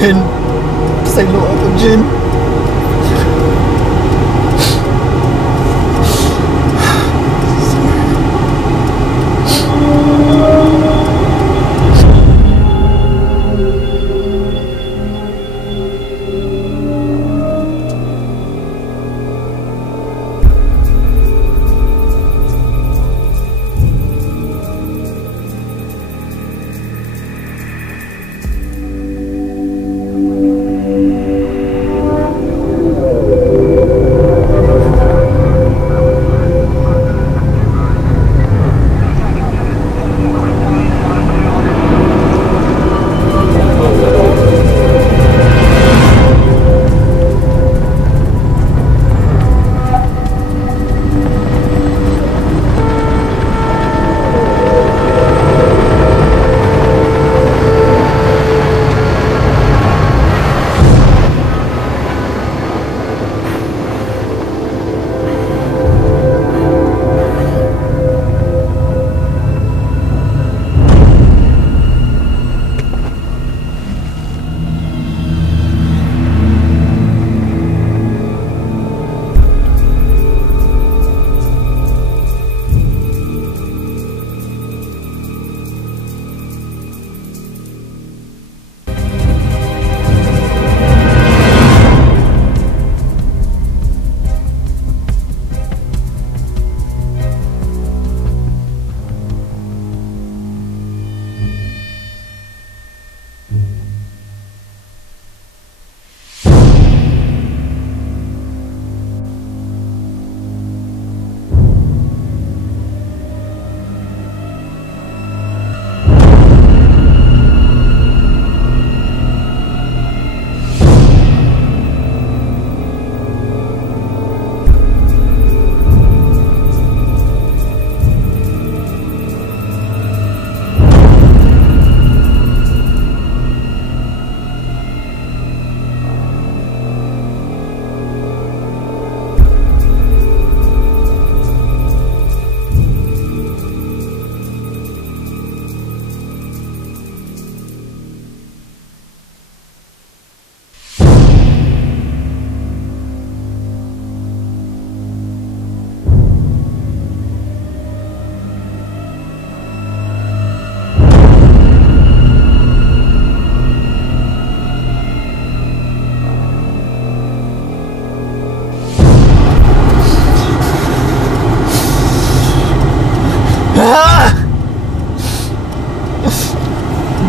Jin, pasaylo ako, Jin.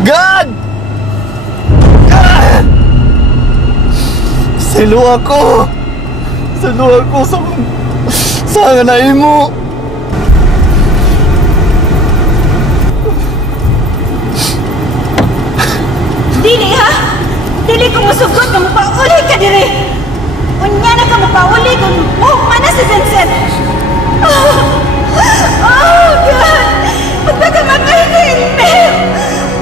God! Silo ako! Silo ako sa nanay mo! Dili ha! Dili ko musugot na mapauli ka diri! Unya na ka mapauli kung buhok na si Vincent! Oh God! Magpagamagahin ko hindi!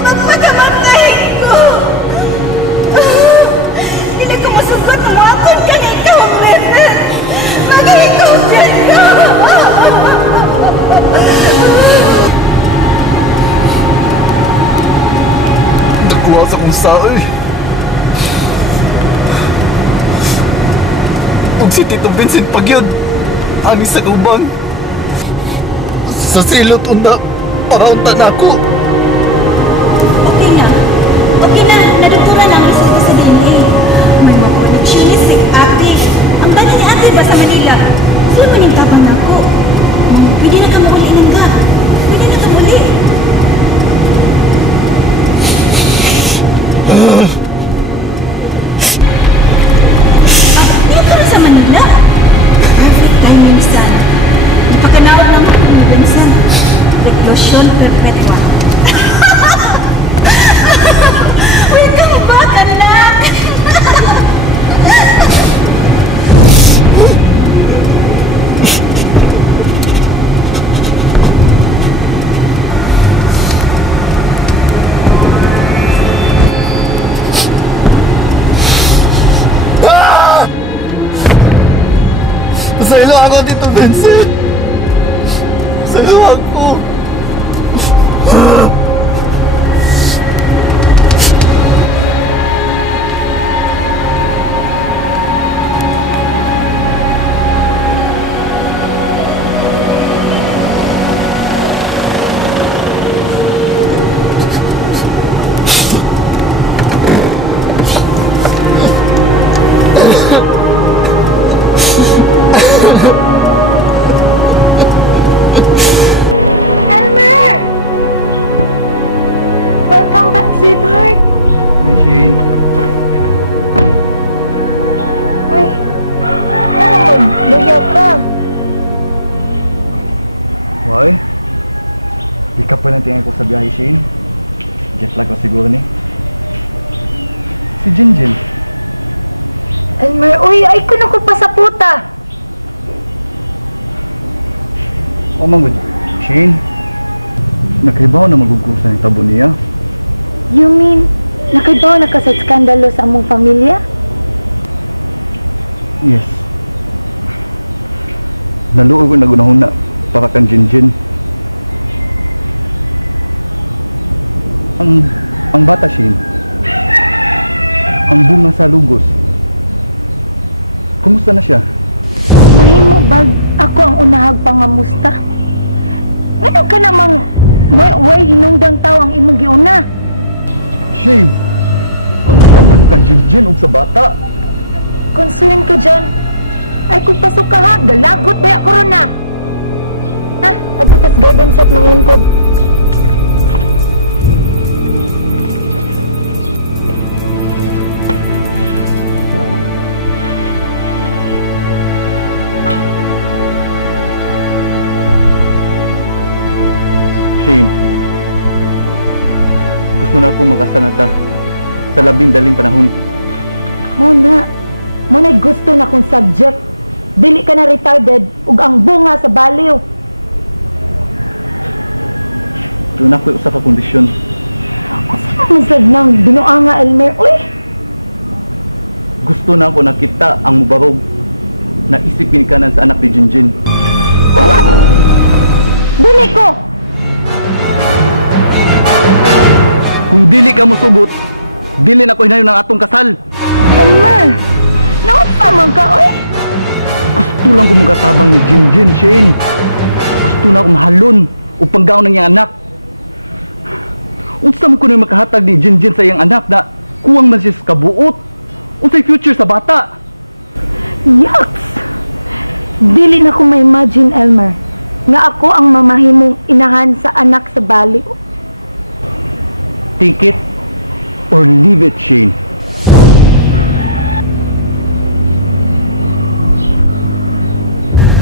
Magpagamagahin ko! Dili ko musugot na makakon ka na ikaw ang Vincent! Mag-ikaw dyan ka! Nakuha sa kong saoy. Ug si Tito Vincent pagyod ani sa guban. Sa silot unda paraunta na ako. Okay na. Okay na. Nadoktora na ang resulta sa DNA. May mapulit siya si ate. Ang bala ni ate ba sa Manila? Saan man yung tabang na ako? Pwede na ka mauli ng ga. Pwede na Reclusion perpetua. Welcome back, anak! Masaylo ako dito, Vincent! Masaylo ako!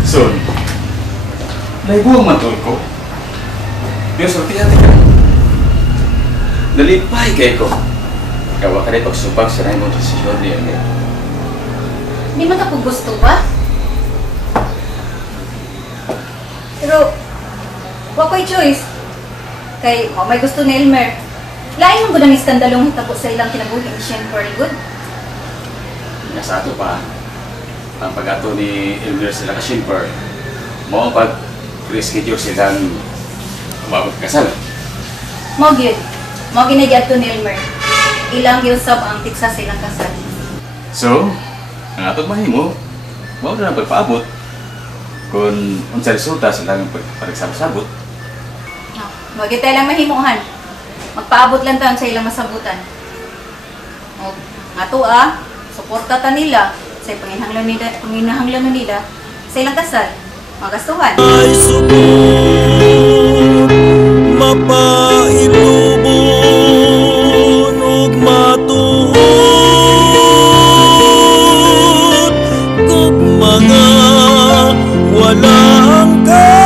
Son, naibuang man tol ko. Pero sorti hati ka. Nalipay kay ko. Kawa ka rin pagsubak sa naimong posisyon niya. Di man ako gusto ba? Pero, wako'y choice. Kay, may gusto ni Elmer. Lain mong gudang iskandalong hitabo sa ilang kinabuhi ni Shen for good. Nasa ato pa, ang pag-ato ni Elmer sila ka Shimper, mo ang pag-reschedule silang umabot kasal. Mo gyud. Mo ginagyan to ni Elmer. Ilang giusab ang tiksa silang kasal. So, ang atong mahimo, mo na lang pagpaabot kung unsa resulta silang pag-sabot. Mo gyud tayo lang mahimuhan. Magpaabot lang taon sa ilang masabutan. O, ato suporta ta nila sa panginahanglan nila sa ilang kasal. Magastuhan. Ay subok mapailubon ug matuod kung mga walang ka